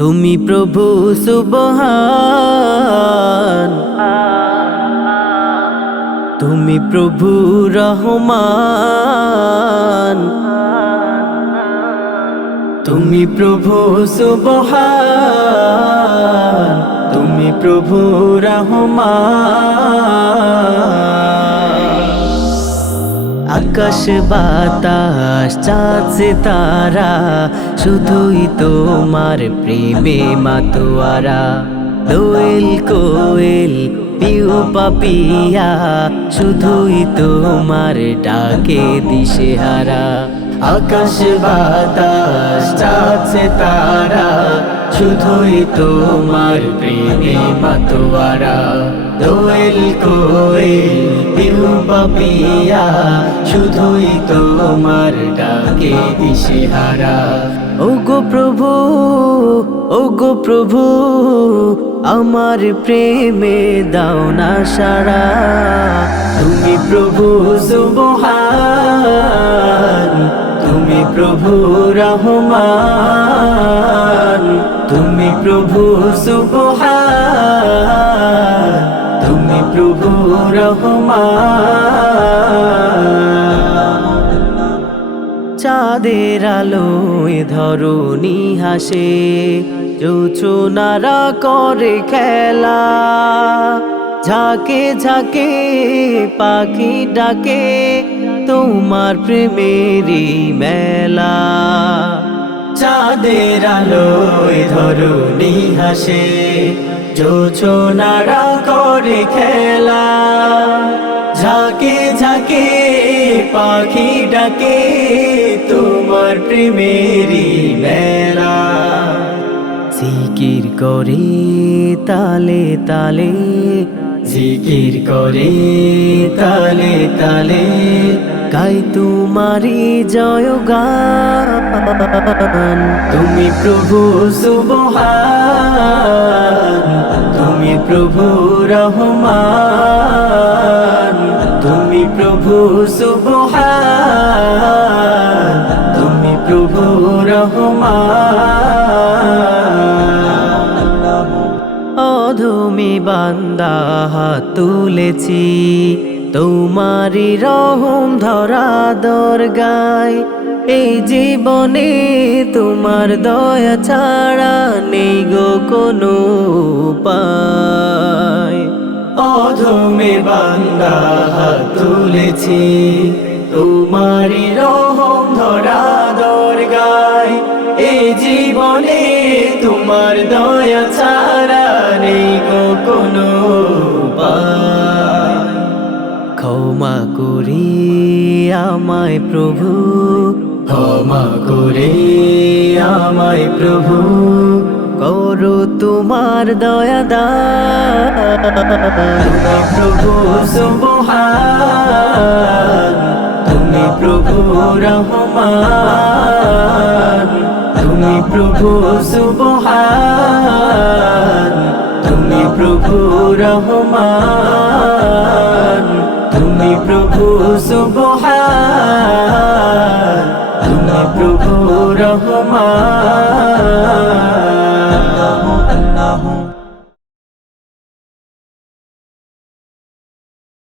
তুমি প্রভু সুবহান, তুমি প্রভু রহমান, তুমি প্রভু সুবহান, তুমি প্রভু রহমান। আকাশ বাতাস চাঁদ সিতারা শুধুই তোমার প্রেমে মাতোয়ারা। দোয়েল কোয়েল পিউ পাপিয়া শুধুই তোমার ডাকে দিশেহারা। আকাশ বাতাস চাঁদ সিতারা শুধুই তোমার প্রেমে মাতোয়ারা। দোয়েল কোয়েল পিউ পাপিয়া শুধুই তোমার ডাকে দিশেহারা। ওগো প্রভু, ওগো প্রভু, আমার প্রেমে দাও না সাড়া। তুমি প্রভু সুবহান, তুমি প্রভু রহমান, তুমি প্রভু সুবহান, তুমি প্রভু রহমান। চাঁদের আলোয় ধরণী হাসে, জোছনারা করে খেলা। ঝাঁকে ঝাঁকে পাখি ডাকে তোমার প্রেমেরই মেলা। চাঁদের আলোয় ধরণী হাসে, জোছনারা করে খেলা। ঝাঁকে ঝাঁকে পাখি ডাকে তোমার প্রেমেরই মেলা। জিকির করে তালে তালে, জিকির করে তালে তালে, গাই তোমারি জয়গান। তুমি প্রভু সুবহান, তুমি প্রভু রহমান, তুমি প্রভু সুবহান, তুমি প্রভু রহমান। অধমী বান্দা হাত তুলেছি, তোমারি রহম ধরা দরগায়। এই জীবনে তোমার দয়া ছাড়া নেই গো কোনো উপায়। অধমে বান্দা হাত তুলেছি, তোমারি রহম ধরা দরগায়। এই জীবনে তোমার দয়া ছাড়া নেই গো কোনো উপায়। ক্ষমা করে আমায় প্রভু, ক্ষমা করে আমায় প্রভু, করো তোমার দয়া দান। প্রভু সুবহান, তুমি প্রভু রহমান, তুমি প্রভু সুবহান, তুমি প্রভু রহমান, তুমি প্রভু সুবহান, তুমি প্রভু রহমান।